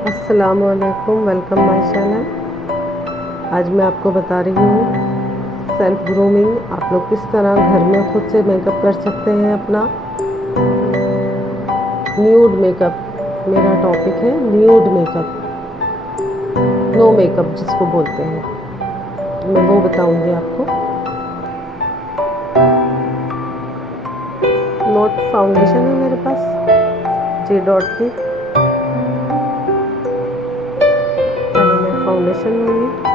अस्सलामु अलैकुम, welcome my channel. आज मैं आपको बता रही हूँ सेल्फ ग्रूमिंग आप लोग किस तरह घर में खुद से मेकअप कर सकते हैं अपना। न्यूड मेकअप मेरा टॉपिक है। न्यूड मेकअप, नो मेकअप जिसको बोलते हैं, मैं वो बताऊंगी आपको। नोट फाउंडेशन है मेरे पास जे डॉट की, फाउंडेशन लूँगी।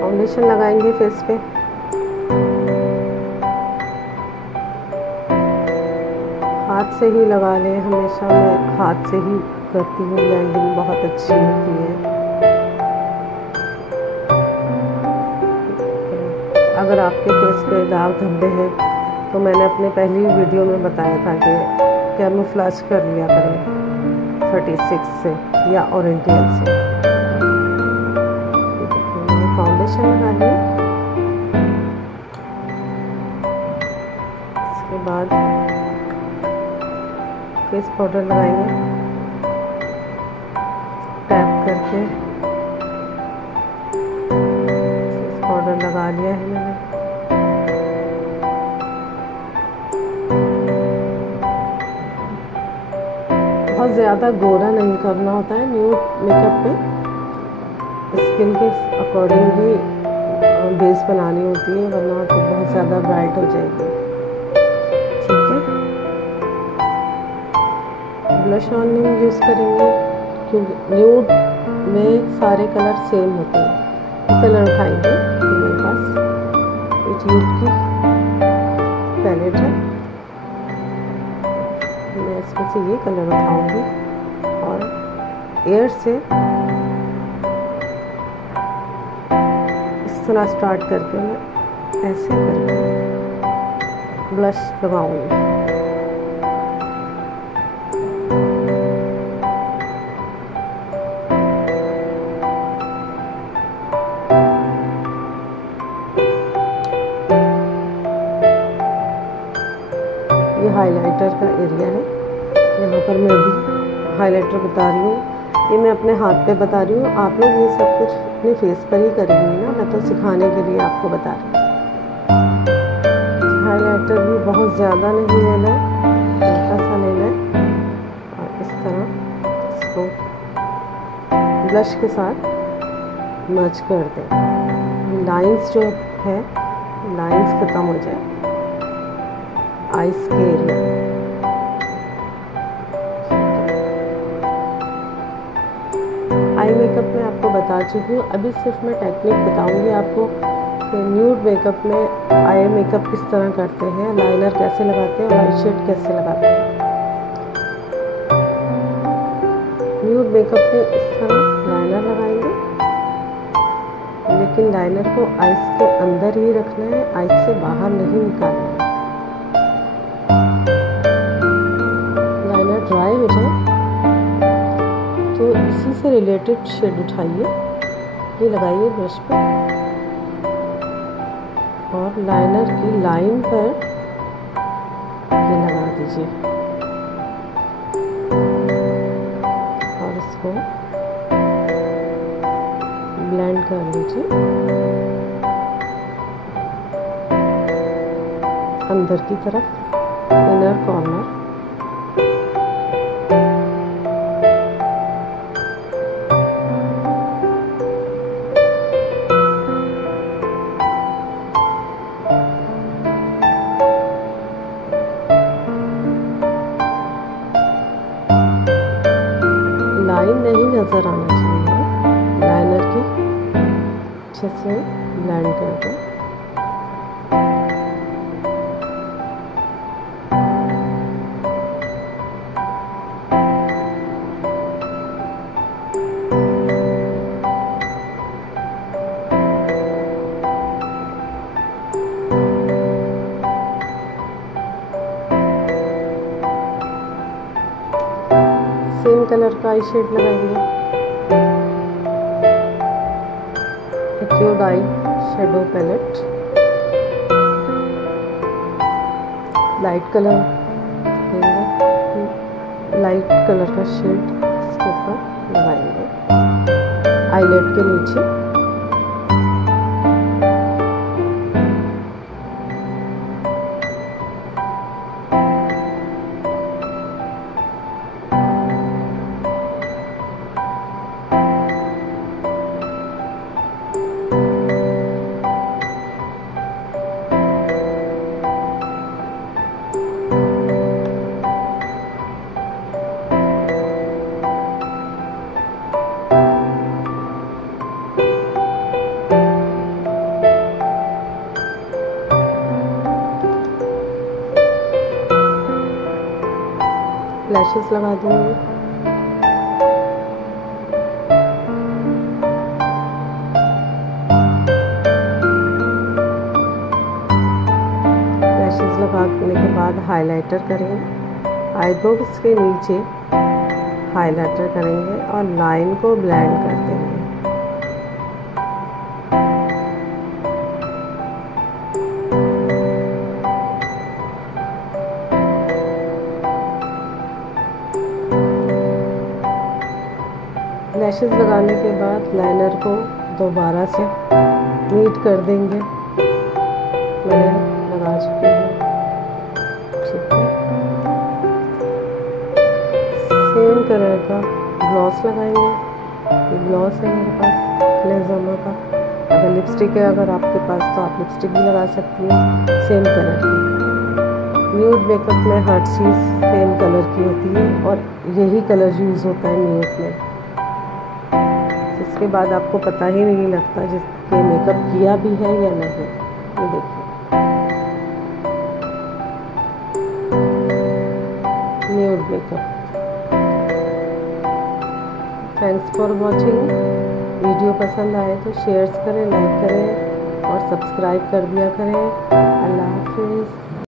फाउंडेशन लगाएंगे फेस पे। हाथ से ही लगा लें, हमेशा मैं हाथ से ही करती हूँ, ब्लेंडिंग बहुत अच्छी होती है। अगर आपके फेस पे दाग धब्बे हैं तो मैंने अपने पहली वीडियो में बताया था कि कैमोफ्लेज कर लिया करें 36 से या ओरिएंटल से। फाउंडेशन लगा लिया, इसके बाद फेस पाउडर लगाएंगे टैप करके। फेस पाउडर लगा लिया है मैंने। बहुत ज़्यादा गोरा नहीं करना होता है न्यूड मेकअप में, स्किन के अकॉर्डिंग ही बेस बनानी होती है, वरना तो बहुत ज़्यादा ब्राइट हो जाएगी। ठीक है, ब्लश ऑन नहीं यूज़ करेंगे क्योंकि न्यूड में सारे कलर सेम होते हैं। कलर उठाएंगे, मेरे पास एक न्यूड की पैलेट है, मैं इसमें से ये कलर उठाऊंगी और एयर से इस तरह स्टार्ट करके मैं ऐसे करके ब्लश लगाऊंगी। ये हाइलाइटर का एरिया है, यहाँ पर मैं भी हाइलाइटर बता रही हूँ। ये मैं अपने हाथ पे बता रही हूँ, आप लोग ये सब कुछ अपने फेस पर ही करेंगे ना, मैं तो सिखाने के लिए आपको बता रही हूँ। हाइलाइटर भी बहुत ज़्यादा नहीं लेना है, हल्का सा लेना है और इस तरह इसको ब्लश के साथ मर्ज कर दें। लाइंस जो है, लाइंस ख़त्म हो जाए आइस के एरिया में। आई मेकअप में आपको बता चुकी हूँ, अभी सिर्फ मैं टेक्निक बताऊंगी आपको कि न्यूड मेकअप में आई मेकअप किस तरह करते हैं, लाइनर कैसे लगाते हैं, वाइट शेड कैसे लगाते हैं। न्यूड मेकअप में इस तरह लाइनर लगाएंगे, लेकिन लाइनर को आइस के अंदर ही रखना है, आइस से बाहर नहीं निकालना है। लाइनर ड्राई हो जाए तो इसी से रिलेटेड शेड उठाइए, ये लगाइए ब्रश पे और लाइनर की लाइन पर ये लगा दीजिए और इसको ब्लेंड कर लीजिए अंदर की तरफ, इनर कॉर्नर। लाइन नहीं नज़र आना चाहिए, लाइनर की अच्छे से ब्लेंड कर दें। आई शेड लगाएंगे। Nude eye shadow palette, light colour light colour का शेड इसके ऊपर लगाएंगे आईलेट के नीचे। लैशेस लगा दूंगी। लैशेस लगाने के बाद हाइलाइटर करेंगे। आईब्रोज के नीचे हाइलाइटर करेंगे और लाइन को ब्लेंड कर देंगे। लैशेस लगाने के बाद लाइनर को दोबारा से नीट कर देंगे। मैंने लगा चुकी हूँ, ठीक है। सेम कलर का ग्लॉस लगाएंगे। ग्लॉस है मेरे पास ग्लेमर का। अगर लिपस्टिक है अगर आपके पास तो आप लिपस्टिक भी लगा सकती हैं सेम कलर की। न्यूड मेकअप में हर चीज़ सेम कलर की होती है और यही कलर यूज़ होता है न्यूड में। इसके बाद आपको पता ही नहीं लगता जिसके मेकअप किया भी है या नहीं। ये देखिए nude makeup. Thanks for watching. Video पसंद आए तो शेयर करें, लाइक करें और सब्सक्राइब कर दिया करें। अल्लाह हाफिज़।